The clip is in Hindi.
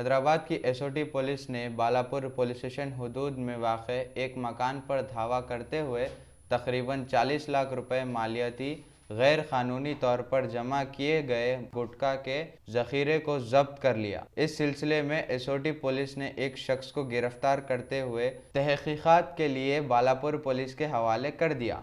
हैदराबाद की एसओटी पुलिस ने बालापुर पुलिस स्टेशन हदूद में वाक़ एक मकान पर धावा करते हुए तकरीबन 40 लाख रुपए मालियाती गैर कानूनी तौर पर जमा किए गए गुटखा के जखीरे को जब्त कर लिया। इस सिलसिले में एसओटी पुलिस ने एक शख्स को गिरफ्तार करते हुए तहकीकात के लिए बालापुर पुलिस के हवाले कर दिया।